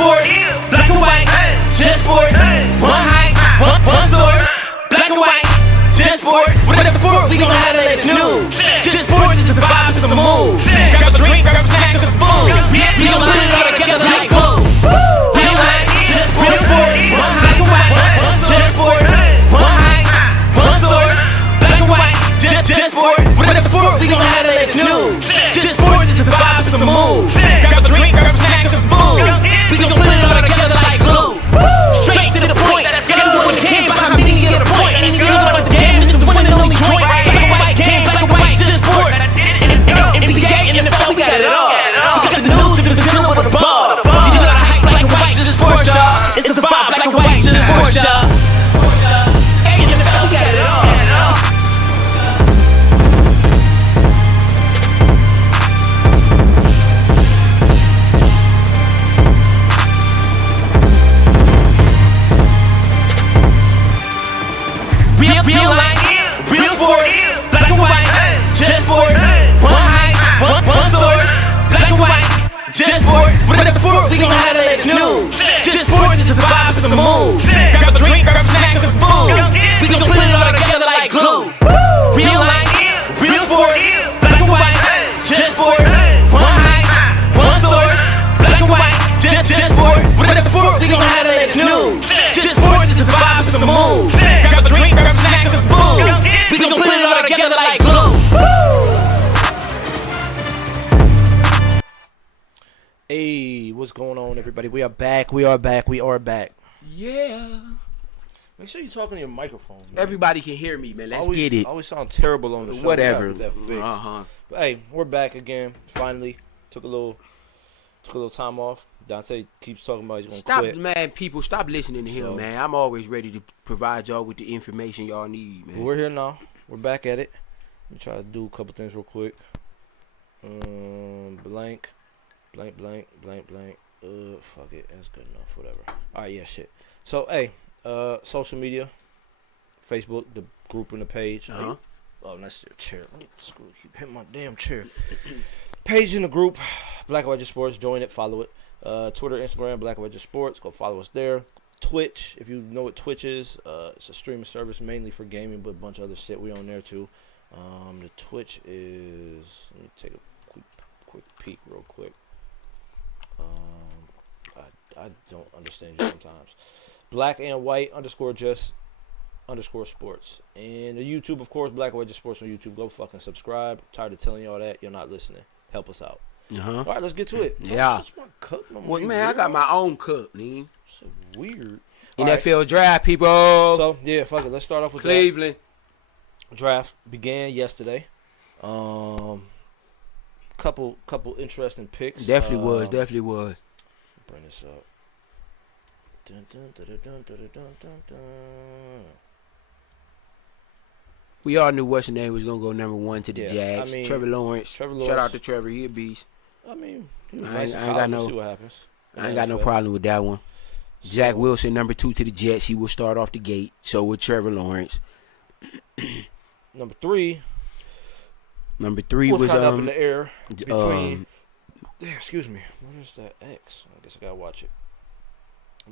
sport, black and white, just sport. One height, one sword, black and white, just sport. Whatever sport, we gon' have to let it new. Just sports is the vibe, it's the mood. Grab a drink, grab a snack, grab some food. We gon' put it all together like glue. Real height, just real sport. One black and white, just sport. One height, one sword, black and white, just sport. Whatever sport, we gon' have to let it new. Just sports is the vibe, it's the mood. Grab a drink, grab a snack, grab some food. We gon' put it all together like glue. Straight to the point. Guess what the game, but how many get a point? Ain't even about the game, it's the one and only joint. Black and white game, black and white, just sport. NBA and NFL, we got it all. Because the news is dealing with the ball. You gotta hype black and white, just sports, y'all. It's the vibe, black and white, just sports, y'all. Hey, NFL, we got it all. Real life, real sport, black and white, just sport. One height, one sword, black and white, just sport. Whatever sport, we gon' have to let it new. Just sports is the vibe, it's the mood. Grab a drink, grab a snack, grab some food. We gon' put it all together like glue. Real life, real sport, black and white, just sport. One height, one sword, black and white, just sport. Whatever sport, we gon' have to let it new. Just sports is the vibe, it's the mood. Grab a drink, grab a snack, grab some food. We gon' put it all together like glue. Hey, what's going on, everybody? We are back. We are back. We are back. Yeah. Make sure you're talking to your microphone, man. Everybody can hear me, man. Let's get it. I always sound terrible on the show. Whatever. But hey, we're back again. Finally, took a little time off. Dante keeps talking about he's gonna quit. Man, people, stop listening to him, man. I'm always ready to provide y'all with the information y'all need, man. But we're here now. We're back at it. Let me try to do a couple things real quick. Blank. Fuck it. That's good enough. Whatever. All right, yeah, shit. So, hey, social media, Facebook, the group and the page. Uh-huh. Oh, that's your chair. Let me keep hitting my damn chair. Page in the group, Black and White Sports. Join it, follow it. Twitter, Instagram, Black and White Sports. Go follow us there. Twitch, if you know what Twitch is, it's a streaming service mainly for gaming, but a bunch of other shit. We on there too. The Twitch is. Let me take a quick peek, real quick. I don't understand you sometimes. Black and White _ sports. And the YouTube, of course, Black and White Sports on YouTube. Go fucking subscribe. I'm tired of telling y'all that. You're not listening. Help us out. Uh-huh. All right, let's get to it. Yeah. Well, man, I got my own cup, man. So weird. NFL draft, people. So, yeah, fuck it. Let's start off with Cleveland. Draft began yesterday. Couple interesting picks. Definitely was. Bring this up. We all knew what's the name was gonna go number one to the Jags. I mean, Trevor Lawrence. Shout out to Trevor. He a beast. I mean, he was I nice ain't in got college. no- We'll see what happens. I ain't got no problem with that one. Zach Wilson, number 2 to the Jets. He will start off the gate. So will Trevor Lawrence. Number 3 was kind of up in the air between. Excuse me. What is that X? I guess I gotta watch it.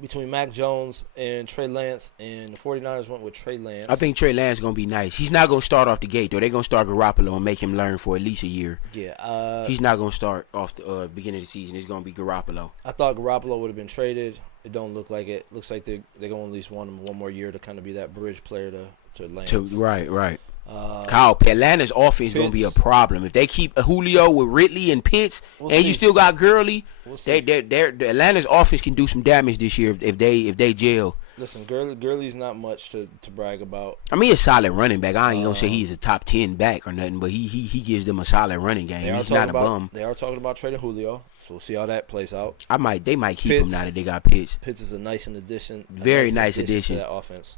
Between Mac Jones and Trey Lance, and the 49ers went with Trey Lance. I think Trey Lance is going to be nice. He's not going to start off the gate, though. They're going to start Garoppolo and make him learn for at least a year. Yeah. He's not going to start off the beginning of the season. It's going to be Garoppolo. I thought Garoppolo would have been traded. It don't look like it. Looks like they're going to at least want him one more year to kind of be that bridge player to Lance. Right. Kyle, Atlanta's offense is going to be a problem. If they keep Julio with Ridley and Pitts, you still got Gurley, the Atlanta's offense can do some damage this year if they jail. Listen, Gurley's not much to brag about. I mean, he's a solid running back. I ain't gonna say he's a top 10 back or nothing, but he gives them a solid running game. He's not a bum. They are talking about trading Julio, so we'll see how that plays out. They might keep him now that they got Pitts. Pitts is a nice addition. Very nice addition to that offense.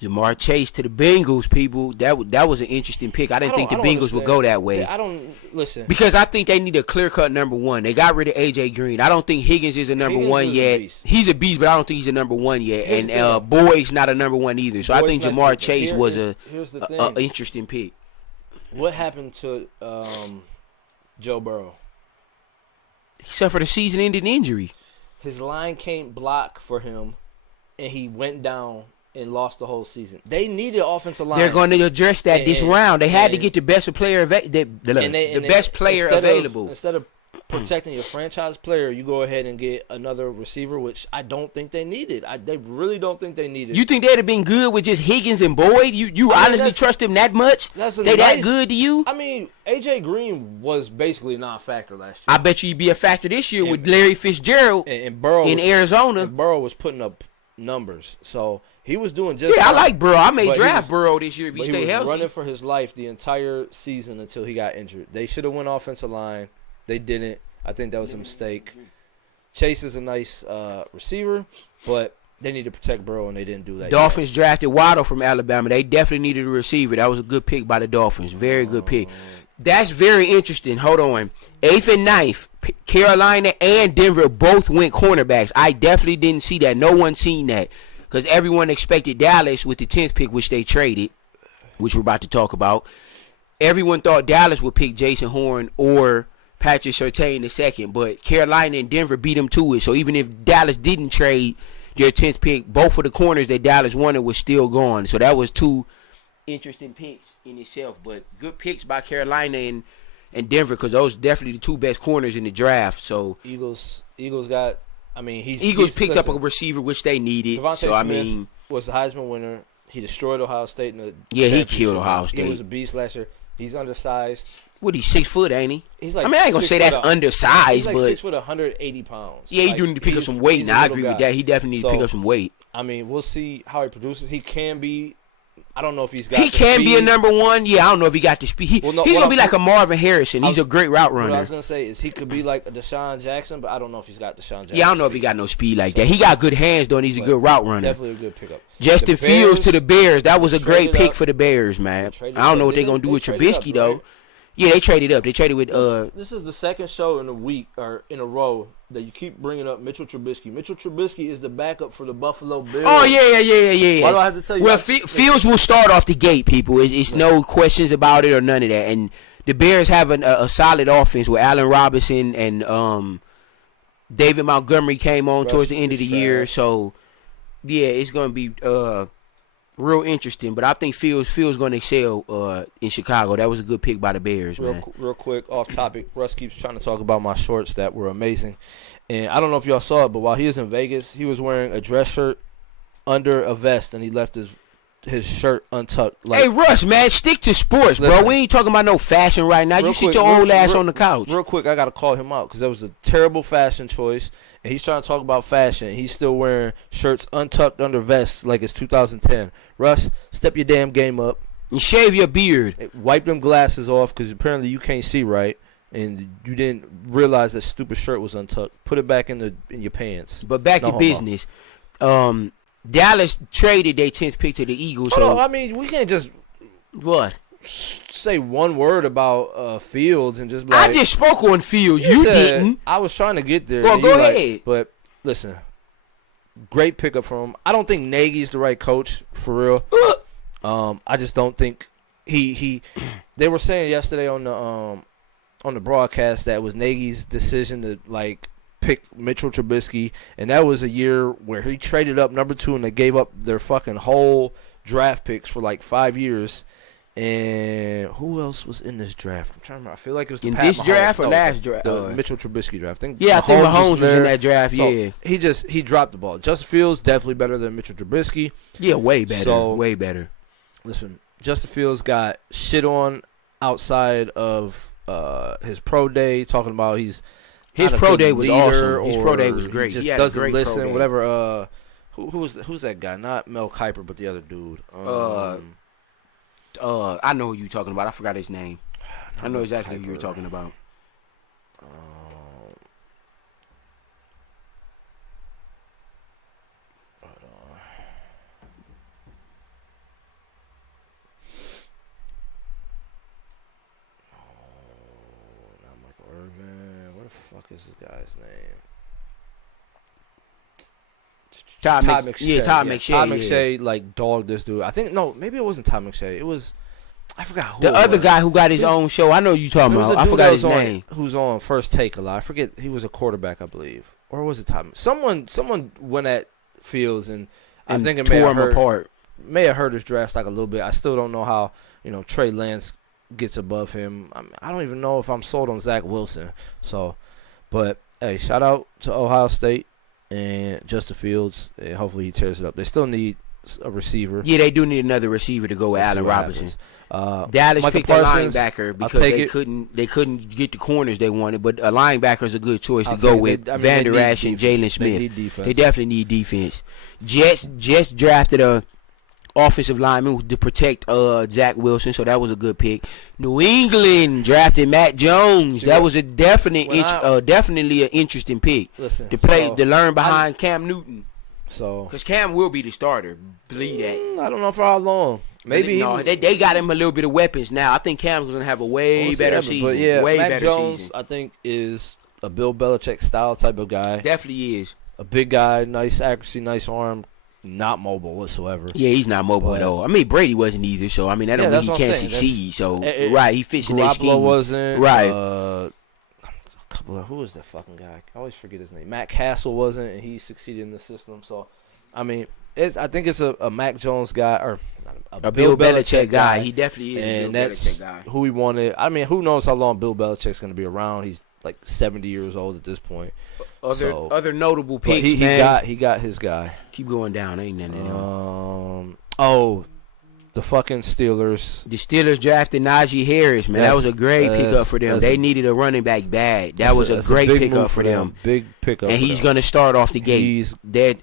Jamar Chase to the Bengals, people. That was an interesting pick. I didn't think the Bengals would go that way. I don't listen. Because I think they need a clear-cut number one. They got rid of A.J. Green. I don't think Higgins is a number one yet. He's a beast, but I don't think he's a number one yet. And Boyd's not a number one either. So I think Jamar Chase was a interesting pick. What happened to Joe Burrow? He suffered a season-ending injury. His line can't block for him, and he went down and lost the whole season. They needed offensive line. They're going to address that this round. They had to get the best player best player available. Instead of protecting your franchise player, you go ahead and get another receiver, which I don't think they needed. They really don't think they needed. You think they'd have been good with just Higgins and Boyd? You honestly trust them that much? They that good to you? I mean, AJ Green was basically a non-factor last year. I bet you he'd be a factor this year with Larry Fitzgerald and Burrow in Arizona. And Burrow was putting up numbers, so he was doing just I like Burrow. I may draft Burrow this year if he stay healthy. He was running for his life the entire season until he got injured. They should have went offensive line. They didn't. I think that was a mistake. Chase is a nice receiver, but they need to protect Burrow, and they didn't do that. Dolphins drafted Waddle from Alabama. They definitely needed a receiver. That was a good pick by the Dolphins. Very good pick. That's very interesting. Hold on. 8th and 9th, Carolina and Denver both went cornerbacks. I definitely didn't see that. No one seen that because everyone expected Dallas with the 10th pick, which they traded, which we're about to talk about. Everyone thought Dallas would pick Jason Horn or Patrick Surtain in the second, but Carolina and Denver beat them to it. So even if Dallas didn't trade their 10th pick, both of the corners that Dallas wanted was still gone. So that was two interesting picks in itself, but good picks by Carolina and Denver because those definitely the two best corners in the draft. So Eagles got. I mean, Eagles picked up a receiver which they needed. Devontae so Smith I mean, was the Heisman winner. He destroyed Ohio State in the he killed Ohio State. He was a beast last year. He's undersized. What, he's 6 foot, ain't he? He's like, I mean, I ain't gonna say that's undersized, he's like but 6 foot, 180 pounds. Yeah, he do need to pick up some weight. Now I agree with that. He definitely needs to pick up some weight. I mean, we'll see how he produces. He can be. I don't know if he's got. He can be a number one. Yeah, I don't know if he got the speed. He's gonna be like a Marvin Harrison. He's a great route runner. What I was gonna say is he could be like a Deshaun Jackson, but I don't know if he's got Deshaun Jackson. Yeah, I don't know if he got no speed like that. He got good hands though, and he's a good route runner. Definitely a good pickup. Justin Fields to the Bears. That was a great pick for the Bears, man. I don't know what they're gonna do with Trubisky though. Yeah, they traded up. They traded with. This is the second show in a week or in a row that you keep bringing up Mitchell Trubisky. Mitchell Trubisky is the backup for the Buffalo Bills. Oh yeah. Why do I have to tell you? Well, Fields will start off the gate, people. It's no questions about it or none of that. And the Bears have a solid offense with Allen Robinson and David Montgomery came on towards the end of the year. So yeah, it's gonna be real interesting, but I think Fields going to excel in Chicago. That was a good pick by the Bears, man. Real quick, off topic. Russ keeps trying to talk about my shorts that were amazing, and I don't know if y'all saw it, but while he was in Vegas, he was wearing a dress shirt under a vest, and he left his shirt untucked. Like, hey, Russ, man, stick to sports, bro. We ain't talking about no fashion right now. You sit your old ass on the couch. Real quick, I got to call him out because that was a terrible fashion choice. And he's trying to talk about fashion. He's still wearing shirts untucked under vests like it's 2010. Russ, step your damn game up. And shave your beard. Wipe them glasses off because apparently you can't see right. And you didn't realize that stupid shirt was untucked. Put it back in your pants. But back in business. Dallas traded their 10th pick to the Eagles. I mean, we can't just say one word about Fields and just be like, I just spoke on Fields. You didn't. I was trying to get there. Well, go ahead. But listen, great pickup from him. I don't think Nagy's the right coach for real. I just don't think he. They were saying yesterday on the broadcast that it was Nagy's decision to like pick Mitchell Trubisky, and that was a year where he traded up number 2 and they gave up their fucking whole draft picks for like 5 years. And who else was in this draft? I'm trying to remember. I feel like it was the this draft or last draft? The Mitchell Trubisky draft. I think Mahomes was in that draft. So yeah, he dropped the ball. Justin Fields definitely better than Mitchell Trubisky. Yeah, way better. Way better. Listen, Justin Fields got shit on outside of his pro day, talking about his pro day was awesome. His pro day was great. He just doesn't listen. Whatever. Who's that guy? Not Mel Kiper, but the other dude. I know who you're talking about. I forgot his name. I know exactly who you're talking about. Not Michael Irvin. What the fuck is this guy's name? Todd McShay. Todd McShay like dogged this dude. I think maybe it wasn't Todd McShay. It was I forgot who the other guy who got his own show. I know you talking about. I forgot his name. Who's on First Take a lot? I forget. He was a quarterback, I believe, or was it Tom? Someone went at Fields and I think it may have hurt. Apart. May have hurt his draft stock a little bit. I still don't know how Trey Lance gets above him. I don't even know if I'm sold on Zach Wilson. So, but hey, shout out to Ohio State and Justin Fields, and hopefully he tears it up. They still need a receiver. Yeah, they do need another receiver to go with Allen Robinson. Dallas Michael picked Parsons, a linebacker because they couldn't get the corners they wanted, but a linebacker is a good choice to go with. Van Der Esch and Jalen Smith. They definitely need defense. Jets drafted a offensive lineman to protect Zach Wilson, so that was a good pick. New England drafted Matt Jones. That was a definitely an interesting pick to learn behind Cam Newton. So, because Cam will be the starter, believe that. I don't know for how long. Maybe they got him a little bit of weapons now. I think Cam's gonna have a way better season. But yeah, Mac Jones, I think, is a Bill Belichick style type of guy. Definitely is a big guy, nice accuracy, nice arm, not mobile whatsoever. Yeah, he's not mobile at all. I mean, Brady wasn't either, so I mean that don't mean he can't succeed. So right, he fits in that scheme. Garoppolo wasn't right. Who was that fucking guy? I always forget his name. Matt Castle wasn't, and he succeeded in the system. So, I mean, I think it's a Mac Jones guy or a Bill Belichick guy. He definitely is and a Bill Belichick guy. Who he wanted. I mean, who knows how long Bill Belichick's going to be around? He's like 70 years old at this point. Other notable picks, he got his guy. Keep going down. Ain't nothing. The fucking Steelers. The Steelers drafted Najee Harris, man. That was a great pickup for them. They needed a running back bad. That was a great pickup for them. Big pickup. And he's going to start off the gate.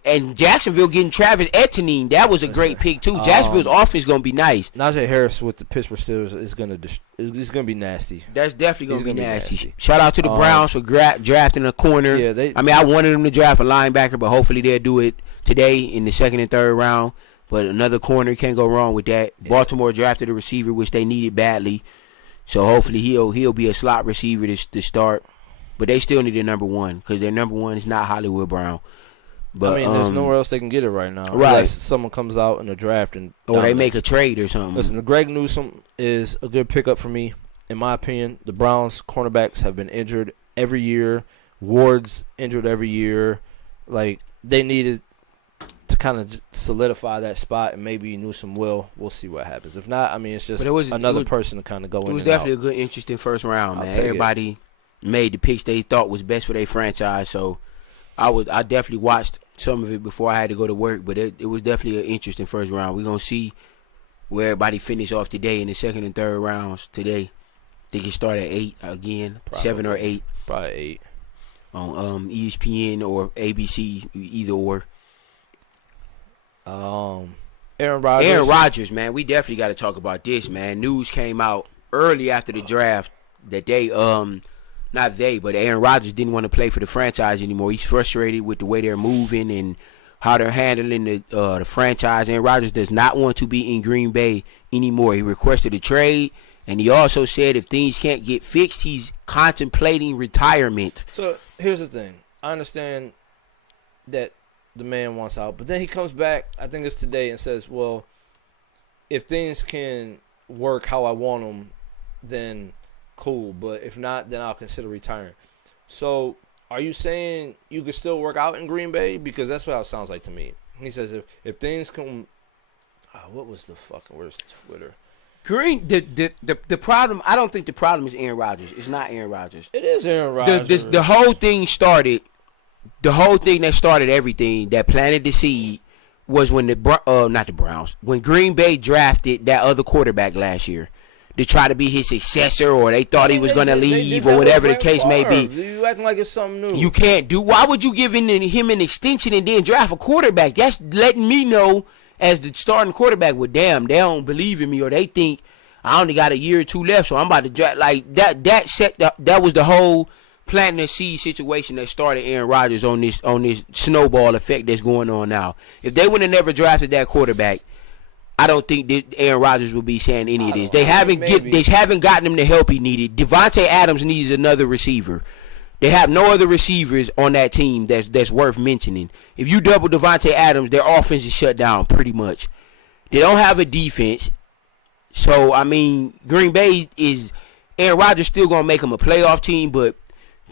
And Jacksonville getting Travis Etienne, that was a great pick too. Jacksonville's offense is going to be nice. Najee Harris with the Pittsburgh Steelers is going to be nasty. That's definitely going to be nasty. Shout out to the Browns for drafting a corner. Yeah, I wanted them to draft a linebacker, but hopefully they'll do it today in the second and third round. But another corner, can't go wrong with that. Yeah. Baltimore drafted a receiver, which they needed badly. So hopefully he'll be a slot receiver to start. But they still need a number one because their number one is not Hollywood Brown. But I mean, there's nowhere else they can get it right now. Right. Unless someone comes out in the draft and they make a trade or something. Listen, Greg Newsome is a good pickup for me. In my opinion, the Browns cornerbacks have been injured every year. Ward's injured every year. Like, they needed to kind of solidify that spot, and maybe Newsome will. We'll see what happens. If not, I mean, it's just another person to kind of go in. It was definitely a good, interesting first round, man. Everybody made the picks they thought was best for their franchise, so I definitely watched some of it before I had to go to work, but it was definitely an interesting first round. We're going to see where everybody finish off today in the second and third rounds today. They can start at 8 again, probably 7 or 8. Probably 8. On ESPN or ABC, either or. Aaron Rodgers, man. We definitely got to talk about this, man. News came out early after the draft that Aaron Rodgers didn't want to play for the franchise anymore. He's frustrated with the way they're moving and how they're handling the franchise. Aaron Rodgers does not want to be in Green Bay anymore. He requested a trade, and he also said if things can't get fixed, he's contemplating retirement. So here's the thing. I understand that the man wants out, but then he comes back, I think it's today, and says, well, if things can work how I want them, then cool, but if not, then I'll consider retiring. So are you saying you could still work out in Green Bay? Because that's what it sounds like to me. He says if things come, what was the fucking, where's Twitter? The problem, I don't think the problem is Aaron Rodgers. It's not Aaron Rodgers. It is Aaron Rodgers. The whole thing started. The whole thing that started everything, that planted the seed, was when not the Browns, when Green Bay drafted that other quarterback last year to try to be his successor, or they thought he was going to leave, or whatever the case may be. You acting like it's something new. You can't do. Why would you give him an extension and then draft a quarterback? That's letting me know as the starting quarterback, well, damn, they don't believe in me, or they think I only got a year or two left, so I'm about to draft. Like that was the whole planting a seed situation that started Aaron Rodgers on this snowball effect that's going on now. If they would have never drafted that quarterback, I don't think that Aaron Rodgers would be saying any of this. They haven't gotten him the help he needed. Devontae Adams needs another receiver. They have no other receivers on that team that's worth mentioning. If you double Devontae Adams, their offense is shut down pretty much. They don't have a defense. So, I mean, Green Bay is – Aaron Rodgers still going to make them a playoff team, but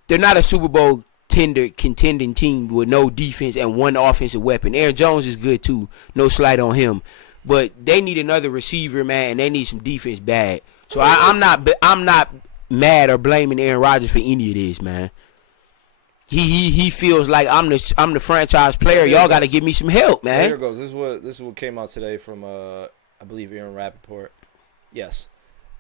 they're not a Super Bowl contending team with no defense and one offensive weapon. Aaron Jones is good, too. No slight on him. But they need another receiver, man, and they need some defense bad. So, I'm not mad or blaming Aaron Rodgers for any of this, man. He feels like I'm the franchise player. Y'all got to give me some help, man. Here it goes. This is what came out today from I believe Aaron Rappaport. Yes,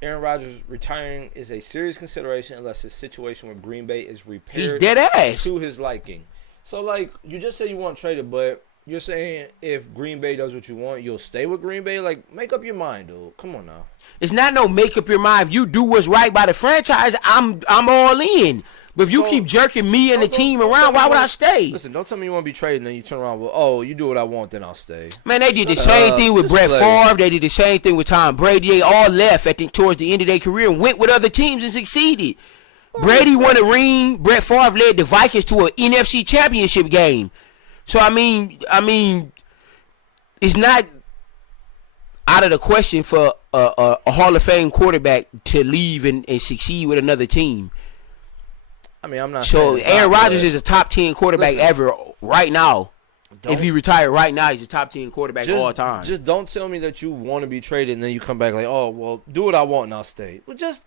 Aaron Rodgers retiring is a serious consideration unless his situation with Green Bay is repaired. He's dead ass to his liking. So like you just said you want traded, but you're saying if Green Bay does what you want, you'll stay with Green Bay. Like make up your mind, dude. Come on now. It's not no make up your mind. If you do what's right by the franchise, I'm all in. But if you keep jerking me and the team around, why would I stay? Listen, don't tell me you want to be traded and then you turn around with, oh, you do what I want, then I'll stay. Man, they did the same thing with Brett Favre. They did the same thing with Tom Brady. They all left towards the end of their career and went with other teams and succeeded. Brady won a ring. Brett Favre led the Vikings to an NFC championship game. So, I mean, it's not out of the question for a Hall of Fame quarterback to leave and succeed with another team. I mean, I'm not. So Aaron Rodgers is a top 10 quarterback ever right now. If he retired right now, he's a top 10 quarterback all time. Just don't tell me that you want to be traded and then you come back like, oh, well, do what I want and I'll stay. Well, just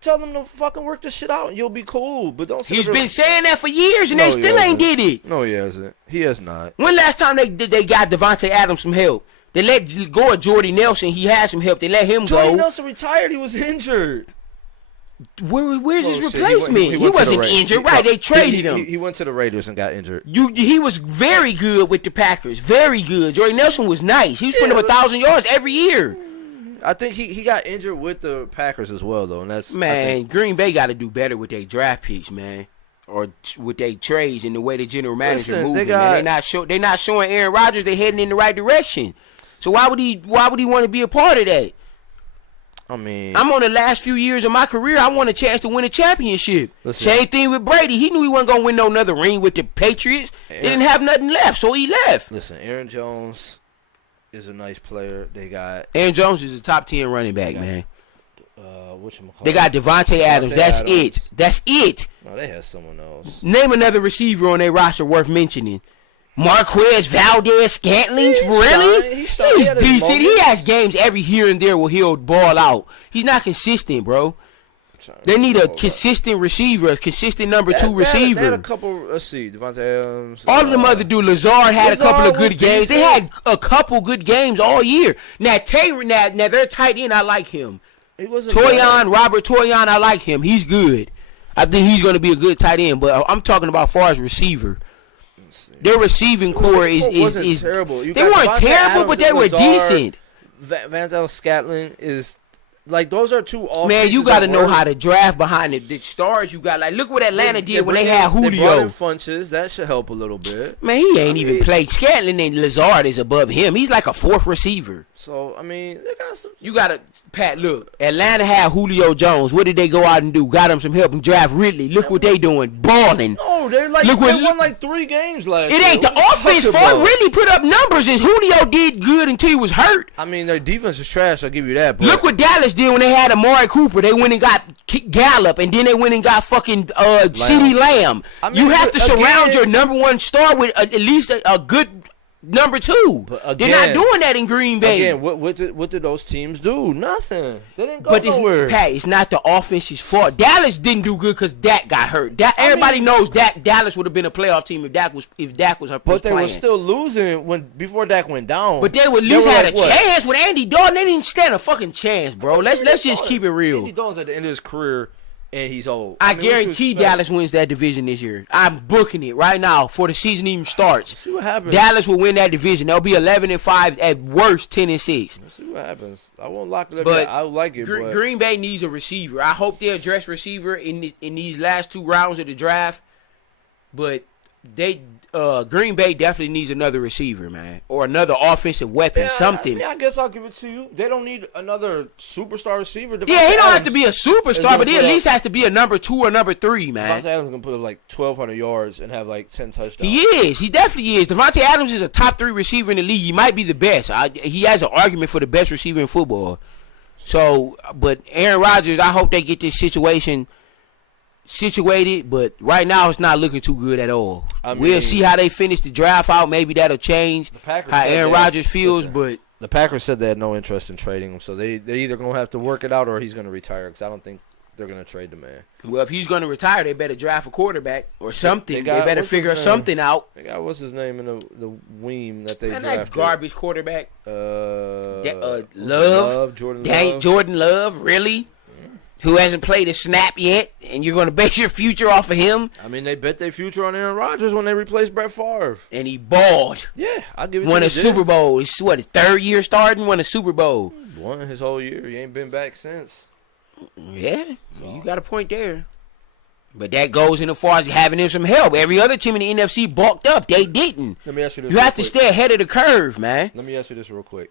tell them to fucking work this shit out and you'll be cool. But don't. He's been saying that for years and they still ain't did it. No, he hasn't. He has not. When last time they got Devontae Adams some help? They let go of Jordy Nelson. He had some help. They let him go. Jordy Nelson retired. He was injured. Where's his replacement? He wasn't injured, right? They traded him. He went to the Raiders and got injured. He was very good with the Packers. Very good. Jordy Nelson was nice. He was putting up 1,000 yards every year. I think he got injured with the Packers as well, though. And that's Green Bay got to do better with their draft picks, man, or with their trades and the way the general manager moving. They're not showing Aaron Rodgers they're heading in the right direction. So why would he want to be a part of that? I mean, I'm on the last few years of my career. I want a chance to win a championship. Same thing with Brady. He knew he wasn't going to win no another ring with the Patriots. They didn't have nothing left, so he left. Listen, Aaron Jones is a nice player. Aaron Jones is a top 10 running back, man. They got Devontae Adams. That's it. No, they had someone else. Name another receiver on their roster worth mentioning. Marquez Valdez-Scantling, really? He's decent. He has games every here and there where he'll ball out. He's not consistent, bro. They need a consistent receiver, a consistent number 2 receiver. They had a couple. Let's see, Devontae Adams. All of them other dudes. Lazard had a couple of good games. They had a couple good games all year. Now their tight end, I like him. Robert Toyon, I like him. He's good. I think he's going to be a good tight end. But I'm talking about as far as receiver. Their receiving core is terrible. They weren't terrible, but they were decent. Valdez-Scantling is like those are two offenses. Man, you got to know how to draft behind it. The stars you got, like look what Atlanta did when they had Julio. They brought in Funches. That should help a little bit. Man, he ain't even played. Scantling and Lazard is above him. He's like a 4th receiver. So I mean, they got some. You got to Pat. Look, Atlanta had Julio Jones. What did they go out and do? Got him some help and draft Ridley. Look what they doing, balling. No, they won like 3 games last year. It ain't the offense for it. Really put up numbers. As Julio did good until he was hurt. I mean, their defense is trash. I'll give you that. But look what Dallas did when they had Amari Cooper. They went and got Gallup, and then they went and got fucking CeeDee Lamb. I mean, you have to surround your number 1 star with at least a good number 2. They're not doing that in Green Bay. Again, what did those teams do? Nothing. They didn't go nowhere. Pat, it's not the offense's fault. Dallas didn't do good because Dak got hurt. Everybody knows Dallas would have been a playoff team if Dak was her. But they were still losing before Dak went down. But they would at least had a chance with Andy Dalton. They didn't stand a fucking chance, bro. Let's just keep it real. Andy Dalton's at the end of his career. And he's old. I guarantee Dallas wins that division this year. I'm booking it right now before the season even starts. Let's see what happens. Dallas will win that division. They'll be 11-5 at worst, 10-6. Let's see what happens. I won't lock it up. But I like it. Green Bay needs a receiver. I hope they address receiver in these last 2 rounds of the draft. But Green Bay definitely needs another receiver, man, or another offensive weapon, something. I guess I'll give it to you. They don't need another superstar receiver. He don't have to be a superstar, but he at least has to be a number 2 or number 3, man. Devontae Adams can put up like 1,200 yards and have like 10 touchdowns. He is. He definitely is. Devontae Adams is a top 3 receiver in the league. He might be the best. He has an argument for the best receiver in football. So, but Aaron Rodgers, I hope they get this situation situated, but right now it's not looking too good at all. We'll see how they finish the draft out. Maybe that'll change how Aaron Rodgers feels, but the Packers said they had no interest in trading him, so they're either going to have to work it out or he's going to retire, because I don't think they're going to trade the man. Well, if he's going to retire, they better draft a quarterback or something. They better figure something out. They got, what's his name in the Weem that they drafted? That garbage quarterback. Jordan Love, really? Who hasn't played a snap yet, and you're going to base your future off of him? I mean, they bet their future on Aaron Rodgers when they replaced Brett Favre. And he balled. Yeah, I'll give it to you. Won a Super Bowl. It's what, his third year starting? Won a Super Bowl. Won his whole year. He ain't been back since. Yeah, you got a point there. But that goes in as far as having him some help. Every other team in the NFC bulked up. They didn't. Let me ask you this. You have to stay ahead of the curve, man. Let me ask you this real quick.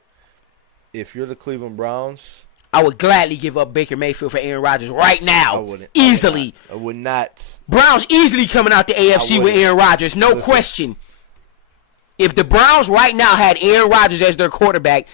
If you're the Cleveland Browns, I would gladly give up Baker Mayfield for Aaron Rodgers right now. I wouldn't. Easily. I would not. Browns easily coming out the AFC with Aaron Rodgers. No question. If the Browns right now had Aaron Rodgers as their quarterback,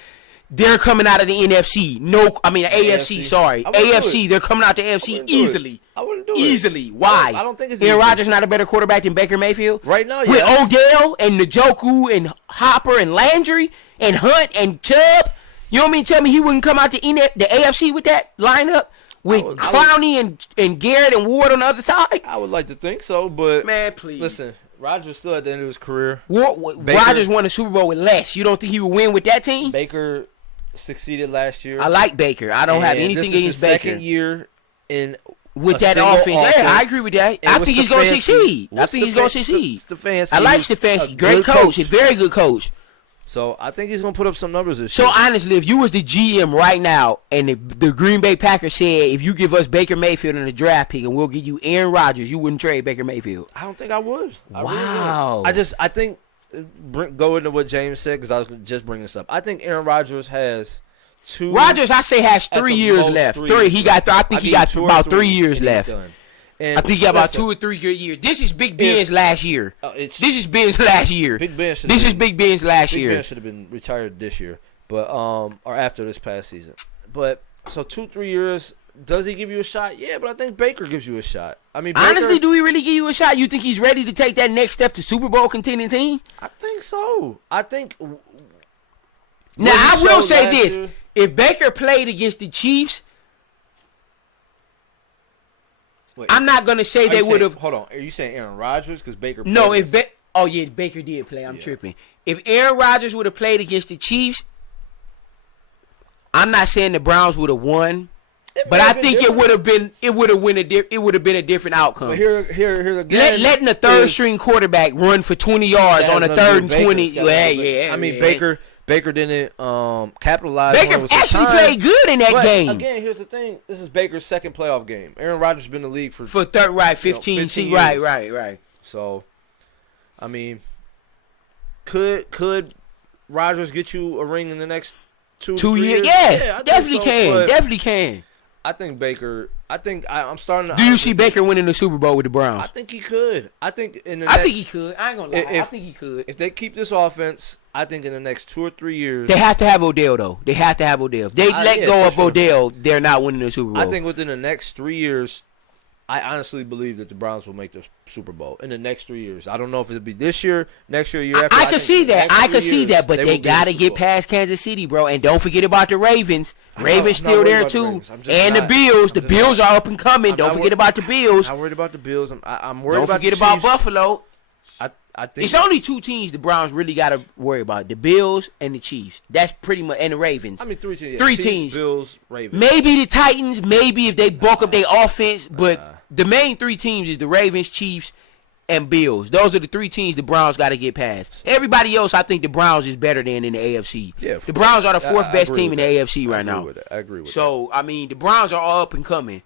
they're coming out of the NFC. AFC, sorry. AFC, they're coming out the AFC easily. I wouldn't do it. Easily. Why? I don't think it's Aaron easy. Rodgers not a better quarterback than Baker Mayfield? Right now, With yes. Odell and Njoku and Hopper and Landry and Hunt and Chubb? You know what I mean? Tell me he wouldn't come out the AFC with that lineup? With Clowney and Garrett and Ward on the other side? I would like to think so, but... Man, please. Listen, Rodgers still at the end of his career. Rodgers won a Super Bowl with less. You don't think he would win with that team? Baker succeeded last year. I like Baker. I don't have anything against Baker. Second year in with that offense. Yeah, I agree with that. I think he's going to succeed. I think he's going to succeed. Stefanski. I like Stefanski. Great coach. A very good coach. So I think he's going to put up some numbers this year. So honestly, if you was the GM right now and the Green Bay Packers said, if you give us Baker Mayfield in the draft pick and we'll give you Aaron Rodgers, you wouldn't trade Baker Mayfield? I don't think I would. Wow. I think, go into what James said, because I was just bring this up. I think Aaron Rodgers has... Rodgers, I say, has 3 years left. Three. He got. I think he got about 3 years left. I think he got about 2 or 3 good years. This is Big Ben's last year. This is Ben's last year. Big Ben should. This is Big Ben's last year. Big Ben should have been retired this year, but or after this past season. But so 2-3 years. Does he give you a shot? Yeah, but I think Baker gives you a shot. I mean, honestly, do he really give you a shot? You think he's ready to take that next step to Super Bowl contending team? I think so. I think. Now I will say this. If Baker played against the Chiefs, I'm not going to say they would have. Hold on. Are you saying Aaron Rodgers? Because Baker played No, Baker did play. I'm tripping. If Aaron Rodgers would have played against the Chiefs, I'm not saying the Browns would have won, but I think it would have been a different outcome. But here again, letting a third string quarterback run for 20 yards on a 3rd and 20. Yeah. I mean, Baker didn't capitalize. Baker actually played good in that game. Again, here's the thing: this is Baker's second playoff game. Aaron Rodgers been in the league for 15 years. Right. So, I mean, could Rodgers get you a ring in the next 2 years? Yeah, definitely can. I think Baker. I'm starting to. Do you see Baker winning the Super Bowl with the Browns? I think he could. I think he could. I ain't gonna lie. I think he could. If they keep this offense, I think in the next 2 or 3 years. They have to have Odell, though. They have to have Odell. If they let go of Odell, they're not winning the Super Bowl. I think within the next 3 years, I honestly believe that the Browns will make the Super Bowl in the next 3 years. I don't know if it'll be this year, next year, year after. I can see that. But they got to get past Kansas City, bro. And don't forget about the Ravens. Ravens still there, too. And the Bills. The Bills are up and coming. Don't forget about the Bills. I'm not worried about the Bills. I'm worried about the Chiefs. Don't forget about Buffalo. I think it's only 2 teams the Browns really got to worry about: the Bills and the Chiefs. That's pretty much, and the Ravens. I mean, 3 teams. 3 Chiefs, teams. Bills, Ravens. Maybe the Titans. Maybe if they bulk up their offense. But the main 3 teams is the Ravens, Chiefs, and Bills. Those are the 3 teams the Browns got to get past. Everybody else, I think the Browns is better than in the AFC. Yeah, the Browns are the 4th best team in the AFC right now. I agree with that. So I mean, the Browns are all up and coming.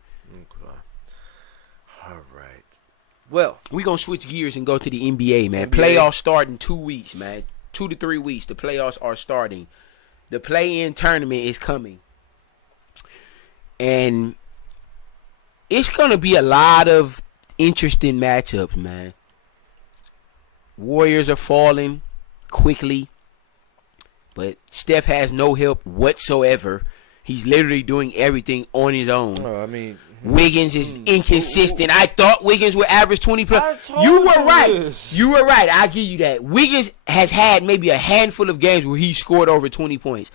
Well, we're going to switch gears and go to the NBA, man. Playoffs start in 2 weeks, man. 2 to 3 weeks. The playoffs are starting. The play-in tournament is coming. And it's going to be a lot of interesting matchups, man. Warriors are falling quickly. But Steph has no help whatsoever. He's literally doing everything on his own. Oh, I mean, Wiggins is inconsistent. I thought Wiggins would average 20 plus. You were right. this. You were right. I give you that. Wiggins has had maybe a handful of games where he scored over 20 points.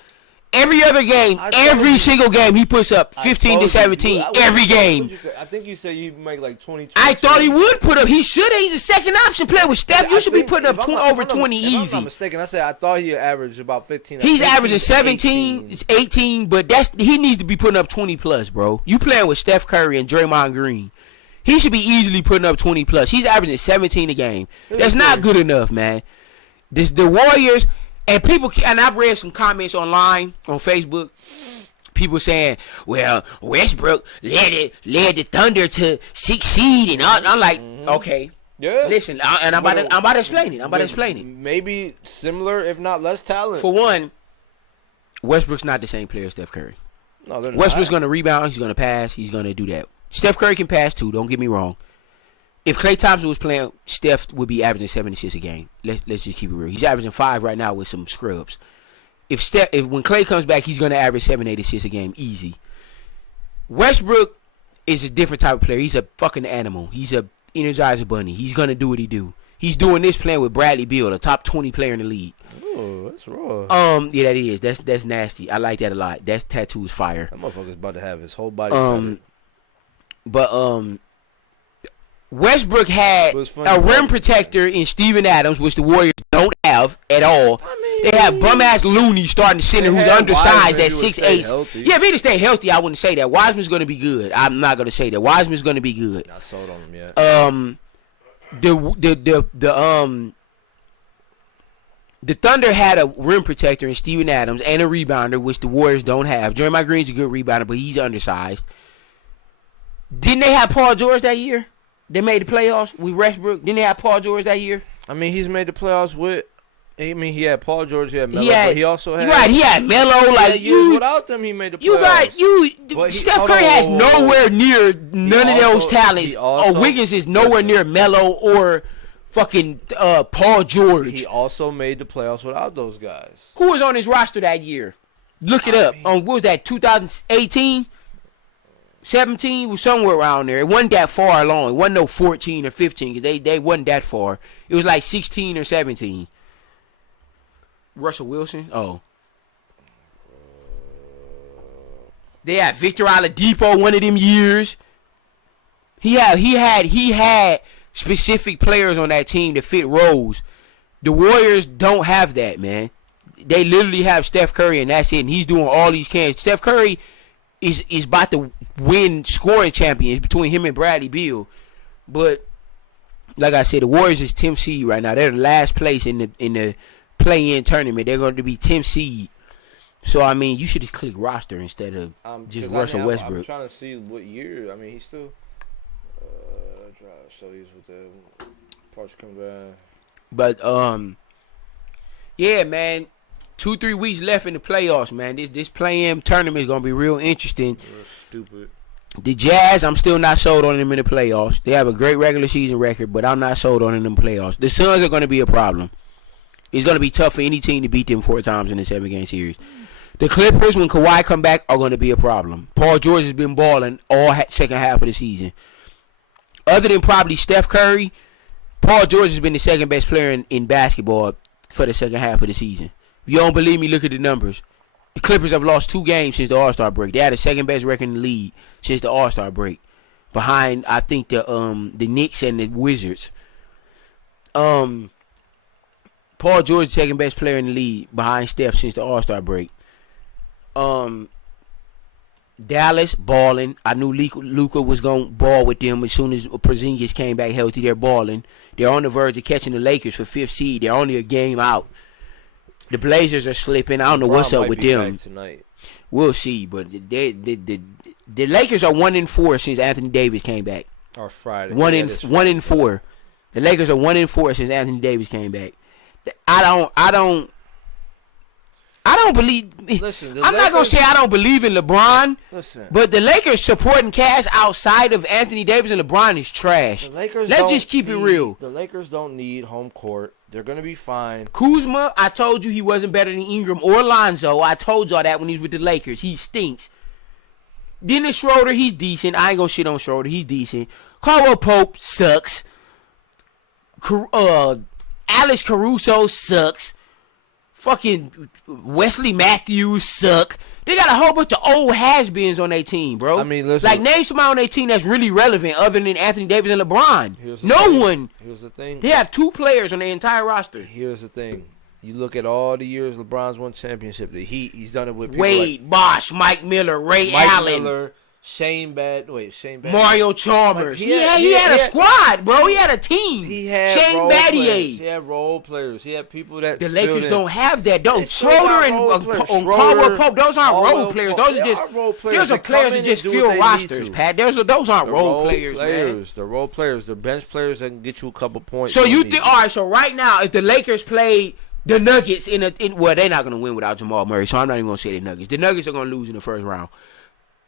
Every other game, every single game, he puts up 15 to 17 every game. I think you said you make like 20. I thought he would put up. He should have. He's a second option player with Steph. You should be putting up over 20 easy. If I'm not mistaken, I said I thought he averaged about 15. He's averaging 17, 18, but he needs to be putting up 20 plus, bro. You playing with Steph Curry and Draymond Green. He should be easily putting up 20 plus. He's averaging 17 a game. That's not good enough, man. The Warriors. And I've read some comments online on Facebook. People saying, "Well, Westbrook led the Thunder to 6 seed," and I'm like, okay, yeah. Listen, and I'm about to explain it. Maybe similar, if not less talent. For one, Westbrook's not the same player as Steph Curry. No, they're not. Westbrook's gonna rebound. He's gonna pass. He's gonna do that. Steph Curry can pass too. Don't get me wrong. If Klay Thompson was playing, Steph would be averaging 7 assists a game. Let's just keep it real. He's averaging 5 right now with some scrubs. If when Klay comes back, he's gonna average 7, 8 assists a game, easy. Westbrook is a different type of player. He's a fucking animal. He's a Energizer Bunny. He's gonna do what he do. He's doing this playing with Bradley Beal, a top 20 player in the league. Oh, that's raw. Yeah, that is. That's nasty. I like that a lot. That tattoo is fire. That motherfucker's about to have his whole body. Westbrook had a rim protector in Steven Adams, which the Warriors don't have at all. They have bum-ass Looney starting to center who's undersized at 6'8". Yeah, if he stay healthy, I wouldn't say that. Wiseman's going to be good. I'm not going to say that. Wiseman's going to be good. Not sold on him yet. The Thunder had a rim protector in Steven Adams and a rebounder, which the Warriors don't have. Draymond Green's a good rebounder, but he's undersized. Didn't they have Paul George that year? They made the playoffs with Westbrook. Didn't they have Paul George that year? I mean, he's made the playoffs with. I mean, he had Paul George, he had Melo, but he also had. Right, he had Melo. Like years without them, he made the playoffs. Steph Curry has nowhere near none of those talents. Wiggins is nowhere near Melo or fucking Paul George. He also made the playoffs without those guys. Who was on his roster that year? Look it up. What was that? 2018. 17 was somewhere around there. It wasn't that far along. It wasn't no 14 or 15 because they wasn't that far. It was like 16 or 17. Russell Wilson? Oh. They had Victor Oladipo one of them years. He had specific players on that team that fit roles. The Warriors don't have that, man. They literally have Steph Curry and that's it. And he's doing all these cans. Steph Curry is about to win scoring champions between him and Bradley Beal. But like I said, the Warriors is 10th seed right now. They're the last place in the play-in tournament. They're going to be 10th seed. So I mean, you should just click roster instead of just Russell Westbrook. I'm trying to see what year. I mean, he's still so he's with the parts come back. But yeah, man. 2-3 weeks left in the playoffs, man. This play-in tournament is gonna be real interesting. Real stupid. The Jazz, I'm still not sold on them in the playoffs. They have a great regular season record, but I'm not sold on them in the playoffs. The Suns are gonna be a problem. It's gonna be tough for any team to beat them 4 times in a 7-game series. The Clippers, when Kawhi come back, are gonna be a problem. Paul George has been balling all second half of the season. Other than probably Steph Curry, Paul George has been the second best player in basketball for the second half of the season. If you don't believe me, look at the numbers. The Clippers have lost 2 games since the All-Star break. They had the second best record in the league since the All-Star break, behind I think the Knicks and the Wizards. Paul George, the second best player in the league, behind Steph since the All-Star break. Dallas balling. I knew Luka was gonna ball with them as soon as Porzingis came back healthy. They're balling. They're on the verge of catching the Lakers for 5th seed. They're only a game out. The Blazers are slipping. I don't know what's up with them. We'll see, but the Lakers are 1-4 since Anthony Davis came back. Or Friday. 1-4. The Lakers are 1-4 since Anthony Davis came back. I I don't believe. Listen, I'm not gonna say I don't believe in LeBron. Listen, but the Lakers supporting cast outside of Anthony Davis and LeBron is trash. Let's just keep it real. The Lakers don't need home court. They're gonna be fine. Kuzma, I told you he wasn't better than Ingram or Lonzo. I told y'all that when he was with the Lakers. He stinks. Dennis Schroeder, he's decent. I ain't gonna shit on Schroeder. He's decent. Caldwell Pope sucks. Alex Caruso sucks. Fucking Wesley Matthews suck. They got a whole bunch of old has-beens on their team, bro. I mean, listen. Like, name somebody on their team that's really relevant other than Anthony Davis and LeBron. No one. Here's the thing. They have 2 players on their entire roster. Here's the thing. You look at all the years LeBron's won championship. The Heat, he's done it with people Wade, like Bosh, Mike Miller, Ray Allen. Miller, Shane Bad, Mario Chalmers. Like, he had a squad, bro. He had a team. He had Shane Battier. He had role players. He had people that the Lakers in. don't have that. Don't Schroeder and Caldwell Pope. Those aren't role players. Those are just those are players that just fill rosters. Pat, those aren't role players, man. They're role players. They're bench players that can get you a couple points. So you think? All right. So right now, if the Lakers played the Nuggets well, they're not gonna win without Jamal Murray. So I'm not even gonna say the Nuggets. The Nuggets are gonna lose in the first round.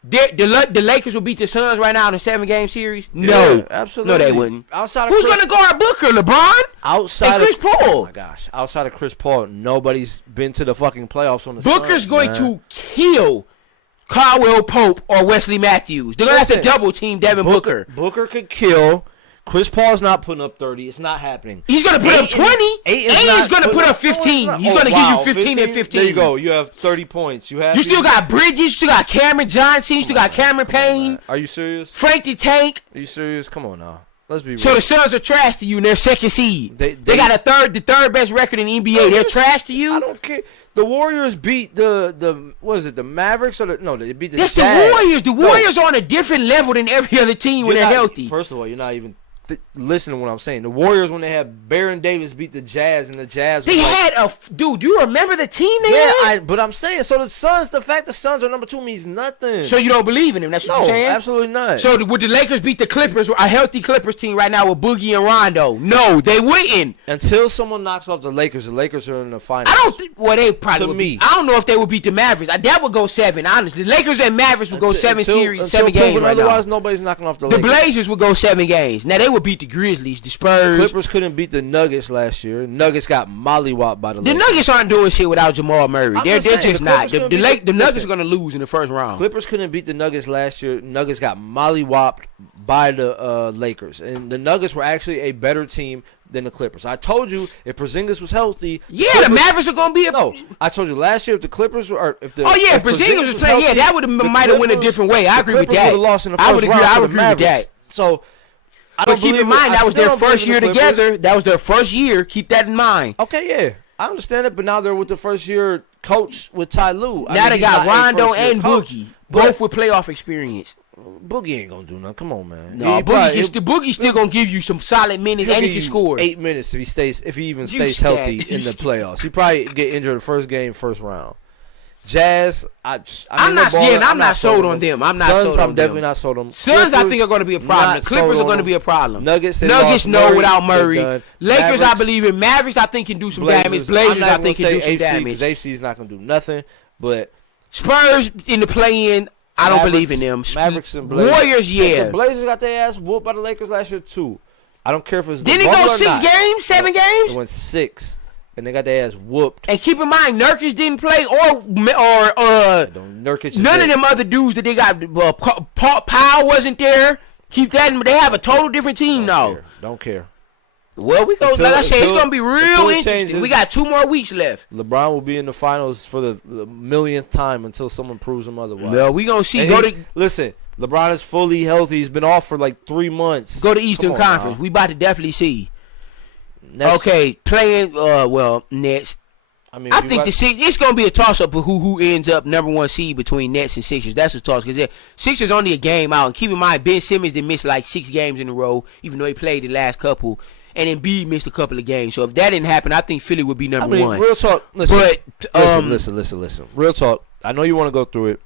The Lakers will beat the Suns right now in a 7-game series? No. Yeah, absolutely. No, they wouldn't. Who's going to guard Booker? LeBron? Outside and Chris Paul. Oh, my gosh. Outside of Chris Paul, nobody's been to the fucking playoffs on the Booker's Suns, going to kill Caldwell Pope or Wesley Matthews. They're going to have to double-team Devin Booker. Booker could kill. Chris Paul's not putting up 30. It's not happening. He's going to put up 20. He's going to put up 15. He's going to give you 15 and 15. There you go. You have 30 points. You still got Bridges. You still got Cameron Johnson. You still got Cameron Payne. Are you serious? Frank the Tank. Are you serious? Come on now. Let's be real. So the Suns are trash to you in their second seed. They got the third best record in the NBA. They're trash to you? I don't care. The Warriors beat the what is it? The Mavericks they beat the Jazz. That's the Warriors. The Warriors are on a different level than every other team when they're healthy. First of all, you're not even listen to what I'm saying. The Warriors, when they had Baron Davis beat the Jazz, and the Jazz dude, do you remember the team they had? But I'm saying, so the Suns, the fact the Suns are number 2 means nothing. So you don't believe in them? That's what you're saying? Absolutely not. So would the Lakers beat the Clippers, a healthy Clippers team right now with Boogie and Rondo? No, they wouldn't. Until someone knocks off the Lakers are in the finals. I don't think. Well, they probably would beat. I don't know if they would beat the Mavericks. That would go 7. Honestly, the Lakers and Mavericks would go 7 series, 7 games right now. Otherwise, nobody's knocking off the Lakers. The Blazers would go 7 games. Now they would beat the Grizzlies. The Spurs. Clippers couldn't beat the Nuggets last year. Nuggets got mollywopped by the Lakers. The Nuggets aren't doing shit without Jamal Murray. They're just not. The Nuggets are going to lose in the first round. Clippers couldn't beat the Nuggets last year. Nuggets got mollywopped by the Lakers. And the Nuggets were actually a better team than the Clippers. I told you if Porzingis was healthy. The Mavericks are going to be No, I told you last year if the Clippers were. If Porzingis was playing, healthy, that might have went a different way. I agree with that. I would agree with that. So. But keep in mind, that was their first year together. That was their first year. Keep that in mind. Okay, yeah. I understand it, but now they're with the first year coach with Ty Lue. Now they got Rondo and Boogie, both with playoff experience. Boogie ain't gonna do nothing. Come on, man. No, Boogie's still gonna give you some solid minutes, and he can score 8 minutes if he even stays healthy in the playoffs. He probably get injured the first game, first round. Jazz, I'm not sold on them. I'm not Suns, sold on them. I'm definitely not sold on them. Suns, I think, are going to be a problem. The Clippers are going to be a problem. Nuggets no without Murray. Lakers, I believe in. Mavericks, I think, can do some damage. Blazers, I think, can do some damage. AFC's not going to do nothing. But Spurs in the play-in, I don't believe in them. Mavericks and Blazers. Warriors, yeah. The Blazers got their ass whooped by the Lakers last year, too. I don't care if it's Didn't it go 6 games, 7 games? It went 6. And they got their ass whooped. And keep in mind, Nurkic didn't play, Nurkic none of them other dudes that they got. Powell wasn't there. Keep that. They have a total different team now. Don't care. Well, like I said, it's gonna be real interesting. We got 2 more weeks left. LeBron will be in the finals for the millionth time until someone proves him otherwise. Well, we gonna see. Listen, LeBron is fully healthy. He's been off for like 3 months. Go to Eastern Conference. We about to definitely see. Okay, playing Nets. I think it's gonna be a toss up of who ends up number 1 seed between Nets and Sixers. That's a toss because Sixers only a game out. And keep in mind, Ben Simmons did miss like 6 games in a row, even though he played the last couple. And Embiid missed a couple of games. So if that didn't happen, I think Philly would be number 1. Real talk. Listen, listen. Real talk. I know you want to go through it.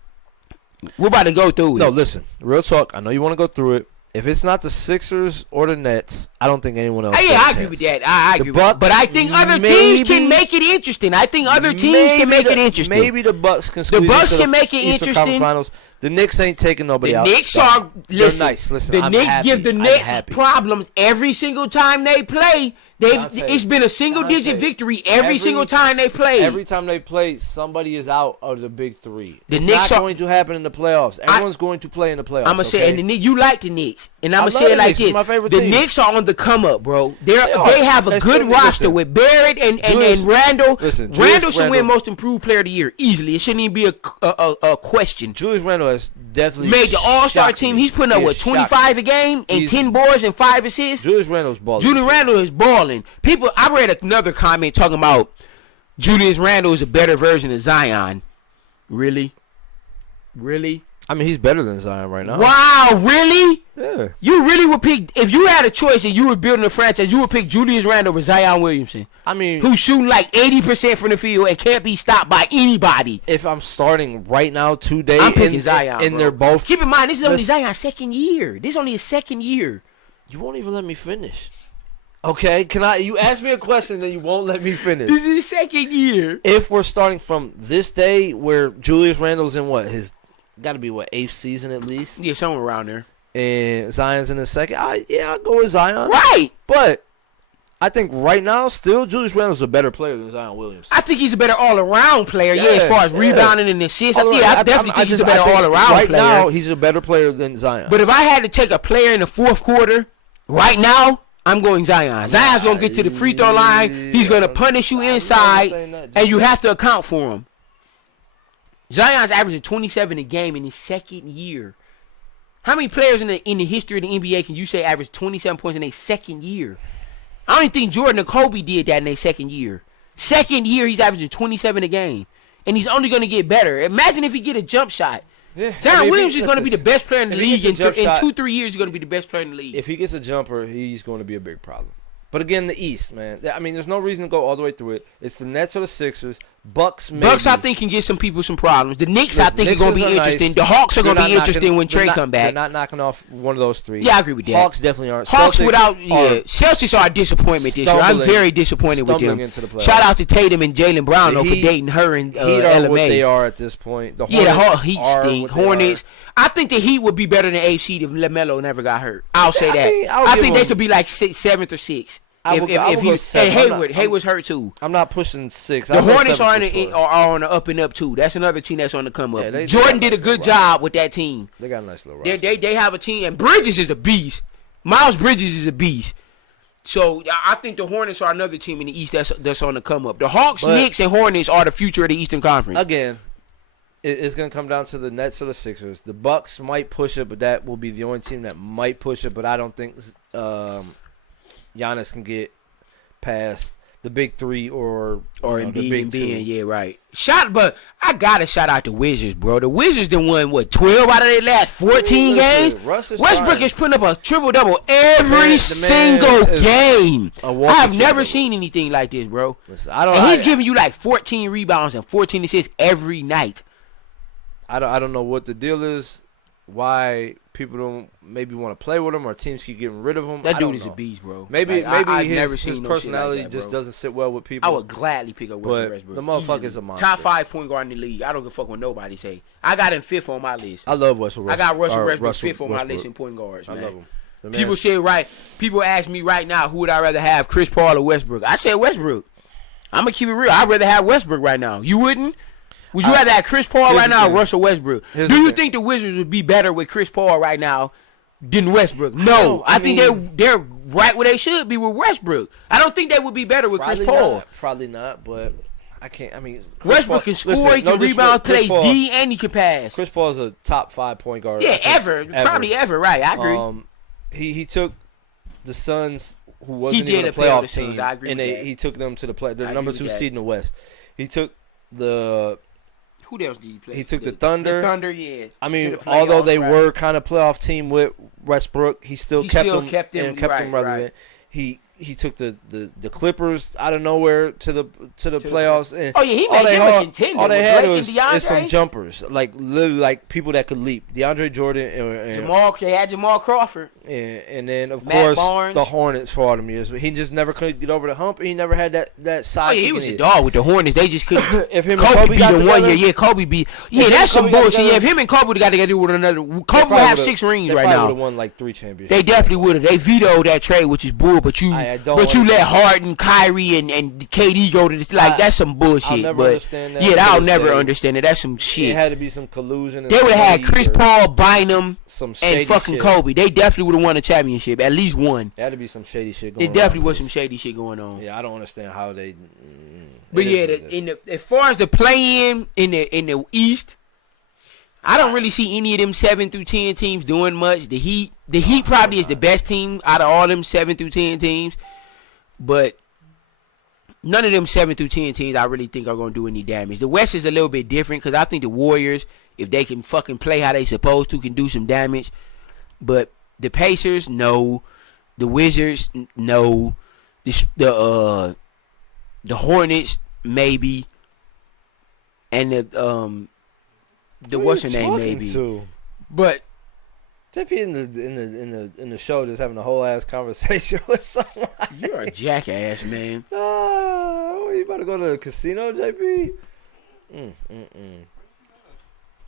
We're about to go through it. No, listen. Real talk. I know you want to go through it. If it's not the Sixers or the Nets, I don't think anyone else. I agree with that. I agree with that. But I think other teams can make it interesting. Maybe the Bucks can squeeze into the Eastern Conference Finals. The Knicks ain't taking nobody out. The Knicks are nice. Listen, the Knicks give the Nets problems every single time they play. It's been a single-digit victory every single time they play. Every time they play, somebody is out of the big three. It's not going to happen in the playoffs. Everyone's going to play in the playoffs. I'm gonna say, and you like the Knicks, and I'm gonna say it like this: my favorite the team. Knicks are on the come up, bro. They have a good roster with Barrett and Randall. Randall should win Most Improved Player of the Year easily. It shouldn't even be a question. Julius Randle has definitely made the All-Star team. He's putting up 25 a game and 10 boards and 5 assists. Julius Randle's balling. Julius Randle is balling. I read another comment talking about Julius Randle is a better version of Zion. Really? I mean, he's better than Zion right now. Wow, really? Yeah. You really would pick, if you had a choice and you were building a franchise, you would pick Julius Randle over Zion Williamson. I mean, who's shooting like 80% from the field and can't be stopped by anybody. If I'm starting right now today, I'm picking Zion. And they're both. Keep in mind, this is only Zion's second year. This is only his second year. You won't even let me finish. Okay, you ask me a question and you won't let me finish. This is his second year. If we're starting from this day where Julius Randle's in his got to be 8th season at least? Yeah, somewhere around there. And Zion's in the second. I'll go with Zion. Right. But I think right now still Julius Randle's a better player than Zion Williamson. I think he's a better all-around player, as far as rebounding and assists. I definitely think he's a better all-around player. Right now, he's a better player than Zion. But if I had to take a player in the fourth quarter, right now, I'm going Zion. Zion's going to get to the free throw line. He's going to punish you inside, and you have to account for him. Zion's averaging 27 a game in his second year. How many players in the history of the NBA can you say average 27 points in their second year? I don't even think Jordan or Kobe did that in their second year. Second year, he's averaging 27 a game, and he's only going to get better. Imagine if he get a jump shot. Yeah. Zion Williams is going to be the best player in the league. In 2-3 years, he's going to be the best player in the league. If he gets a jumper, he's going to be a big problem. But again, the East, man. I mean, there's no reason to go all the way through it. It's the Nets or the Sixers. Bucks, maybe. Bucks, I think, can get some people some problems. The Knicks, I think, are going to be interesting. The Hawks are going to be interesting when Trey come back. They're not knocking off one of those three. Yeah, I agree with that. Hawks definitely aren't. Celtics are a disappointment this year. I'm very disappointed with them. Shout out to Tatum and Jaylen Brown for dating her and LMA. What they are at this point. The Heat stink. Hornets. I think the Heat would be better than AC if LaMelo never got hurt. I'll say that. I think they could be like 7th or 6th. Hayward's hurt too. I'm not pushing 6. The Hornets are on the up and up too. That's another team that's on the come up. Jordan did a good job with that team. They got a nice little roster. They have a team, and Bridges is a beast. Miles Bridges is a beast. So I think the Hornets are another team in the East that's on the come up. The Hawks, Knicks, and Hornets are the future of the Eastern Conference. Again, it's going to come down to the Nets or the Sixers. The Bucks might push it, but that will be the only team that might push it. But I don't think Giannis can get past the big 3 or Embiid the big and 2. Yeah, right. But I gotta shout out the Wizards, bro. The Wizards done won 12 out of their last 14 games. Westbrook is putting up a triple double every single game. I have never seen anything like this, bro. Listen, he's giving you like 14 rebounds and 14 assists every night. I don't know what the deal is. Why people don't maybe want to play with him, or teams keep getting rid of him. That dude is a beast, bro. Maybe his personality just doesn't sit well with people. I would gladly pick up Westbrook. The motherfucker's a monster. Top 5 point guard in the league. I don't give a fuck what nobody say. I got him 5th on my list. I love Russell. I got Russell Westbrook 5th on my list in point guards, man. I love him. People ask me right now, who would I rather have, Chris Paul or Westbrook? I said Westbrook. I'm gonna keep it real. I'd rather have Westbrook right now. You wouldn't? Would you rather have Chris Paul right now or Russell Westbrook? Do you think the Wizards would be better with Chris Paul right now than Westbrook? No. I think they're right where they should be with Westbrook. I don't think they would be better with Chris Paul. Probably not, but I can't. I mean, Westbrook can score, he can rebound, plays D, and he can pass. Chris Paul is a top 5 point guard. Yeah, probably ever. Right, I agree. He took the Suns, who wasn't even a playoff team, and he took them to the number 2 seed in the West. He took the. Who else did he play? He took the Thunder. The Thunder, yeah. I mean, although they were kind of playoff team with Westbrook, he still kept them relevant. He he took the Clippers out of nowhere to the playoffs. And oh yeah, he made him a contender. All they with had Blake was some jumpers, like literally like people that could leap. DeAndre Jordan and Jamal. They had Jamal Crawford. And then of Matt course Barnes. the Hornets for all them years. But he just never could get over the hump. And he never had that side. Oh yeah, he was a dog with the Hornets. They just couldn't. If him Kobe and Kobe beat got him together, 1 year. Yeah, Kobe beat. Yeah, that's some bullshit. Yeah, if him and Kobe got together with another, Kobe would have 6 rings right now. They would have won like 3 championships. They definitely would have. They vetoed that trade, which is bull. But you let Harden, Kyrie, and KD go to this. Like that's some bullshit. I'll never understand that. Yeah, I'll never understand it. That's some shit. It had to be some collusion. They would have had Chris Paul, Bynum, and fucking shit. Kobe. They definitely would have won a championship, at least one. There had to be some shady shit going on. It definitely was some shady shit going on. Yeah, I don't understand how they. But yeah, as far as the play-in in the East, I don't really see any of them 7 through 10 teams doing much. The Heat probably is the best team out of all them 7 through 10 teams, but none of them 7 through 10 teams I really think are going to do any damage. The West is a little bit different because I think the Warriors, if they can fucking play how they supposed to, can do some damage. But the Pacers, no. The Wizards, no. The Hornets, maybe. And the what's her name, maybe. But JP in the show just having a whole ass conversation with someone. You're a jackass, man. You about to go to the casino, JP?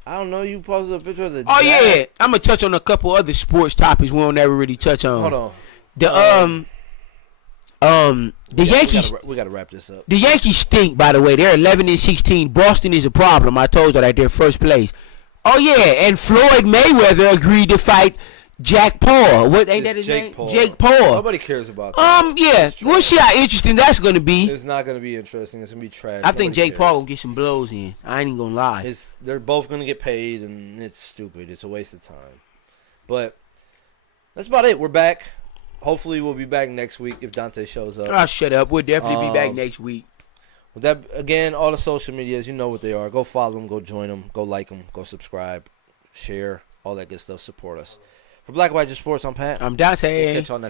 I don't know. You posted a picture of the. Oh yeah, I'm gonna touch on a couple other sports topics we don't ever really touch on. Hold on. The Yankees. We gotta wrap this up. The Yankees stink, by the way. They're 11-16. Boston is a problem. I told you that they're first place. Oh yeah, and Floyd Mayweather agreed to fight Jack Paul. What ain't that his name? Jake Paul. Nobody cares about that. Yeah. We'll see how interesting that's gonna be. It's not gonna be interesting. It's gonna be trash. I think Jake Paul will get some blows in. I ain't even gonna lie. They're both gonna get paid, and it's stupid. It's a waste of time. But that's about it. We're back. Hopefully, we'll be back next week if Dante shows up. Oh, shut up. We'll definitely be back next week. With that, again, all the social medias, you know what they are. Go follow them. Go join them. Go like them. Go subscribe. Share. All that good stuff. Support us. For Black and White Just Sports, I'm Pat. I'm Dante. We'll catch y'all next